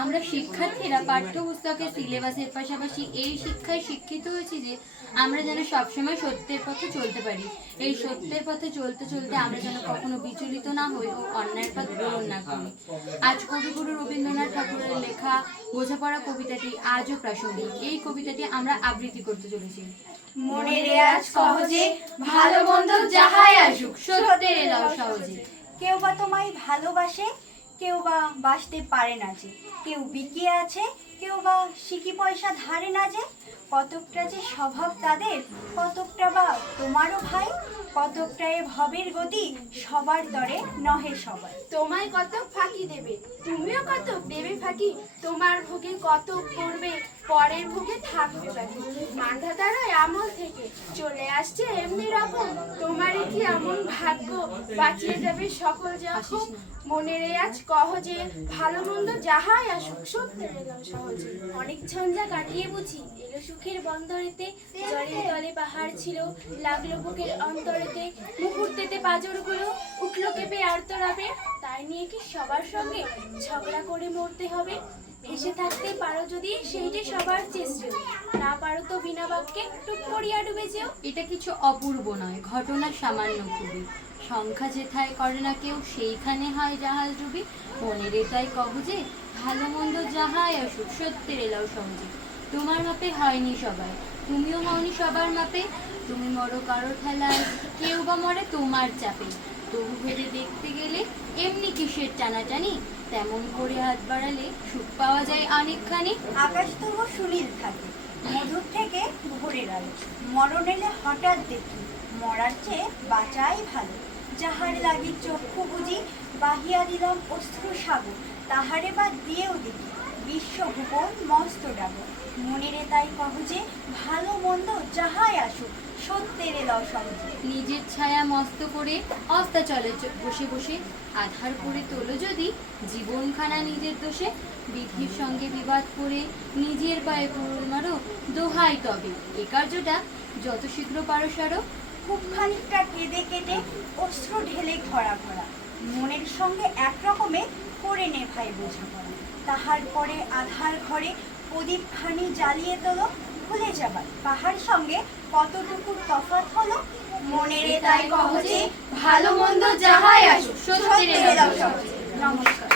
আমরা শিক্ষার্থীরা পাঠ্যপুস্তকের সিলেবাসের পাশাপাশি এই শিক্ষায় শিক্ষিত হয়েছি যে আমরা যেন সবসময় সত্যের পথে চলতে পারি। এই সত্যের পথে চলতে চলতে আমরা যেন কখনো বিচলিত না হই ও অন্যায়ের পথ গ্রহণ না করি। আজ কবিগুরু রবীন্দ্রনাথ ঠাকুরের লেখা বোঝাপড়া কবিতাটি আজও প্রাসঙ্গিক। এই কবিতাটি আমরা আবৃত্তি করতে চলেছি। মনে রেয়াজ সহজে ভালো মন্দ যাহাই আসুক সত্যের এলাও সহজে। কেউ বা তোমায় ভালোবাসে কেউ বা বাসতে পারে না যে। কেউ বিকিয়ে আছে, কেউ বা সিকি পয়সা ধারে না যে। কতকটা যে স্বভাব তাদের, কতকটা বা তোমারও ভাই, কতকটা এ ভবের গতি সবার তরে নহে সবাই তোমায় কত ফাঁকি দেবে, তুমিও কত দেবে ফাঁকি? তোমার ভোগে কত করবে পরের ভোগে থাকবে বাকি। মান্ধাতারই আমল থেকে চলে আসছে এমনি রকম। তোমারই কি এমন ভাগ্য? বাঁচিয়ে যাবে সকল যখন মনের আজ কহ ভালো মন্দ যাহাই আসুক সহজে। অনেক ঝঞ্ঝা কাটিয়ে বুঝি, এলো সুখের বন্দরেতে পাহাড় ছিল, লাগল বুকের অন্তরেতে। মুহূর্তেতে উঠল কেঁপে আর্তরাবে তাই নিয়ে কি সবার সঙ্গে ঝগড়া করে মরতে হবে? ভেসে থাকতে পারো যদি, সেইটে সবার চেষ্টা। না পারো তো বিনা বাক্যে টুক করিয়া ডুবে যেও। এটা কিছু অপূর্ব নয়, ঘটনা সামান্য খুবই। সংখ্যা যেথায় করে না কেউ, সেইখানে হয় জাহাজ ডুবি। মনের এটাই কহ যে, ভালো মন্দ যাহাই অসুখ সত্যের এলাও সহজে তোমার মাপে হয়নি সবাই, তুমিও হওনি সবার মাপে। তুমি মরো কারও ঠেলায়, কেউ বা মরে তোমার চাপে। তবু ভেবে দেখতে গেলে এমনি কিসের টানাটানি? তেমন করে হাত বাড়ালে সুখ পাওয়া যায় অনেকখানি। আকাশ তবু সুনীল থাকে, মধুর থেকে ভোরের আলো। মরণ এলে হঠাৎ দেখি মরার চেয়ে বাঁচাই ভালো। যাহার লাগি চক্ষু বুঝি বাহিয়া দিলাম অস্ত্র সাগর তাহারে বা দিয়েও দেখি বিশ্বভুবন মস্ত ডাব মনেরে তাই কহ যে, ভালো মন্দ যাহাই আসুক, সত্যের সহজে নিজের ছায়া মস্ত করে অস্তা চলে বসে বসে আধার করে তোলো যদি, জীবনখানা নিজের দোষে, বিধির সঙ্গে বিবাদ করে নিজের পায়ে পুরুল মারো, দোহাই তবে। এ কার্যটা যত শীঘ্র পারো সারো খুব খানিকটা কেঁদে কেটে অস্ত্র ঢেলে ভরা ভরা। মনের সঙ্গে এক রকমে করে নে ভাই বোঝাপড়া। তাহার পরে আধার ঘরে প্রদীপ খানি জ্বালিয়ে তোলো, ভুলে যাবার পাহাড় সঙ্গে কতটুকু তফাৎ হলো, মনের তাই কহ যে, ভালো মন্দ যাহাই আসুক। নমস্কার।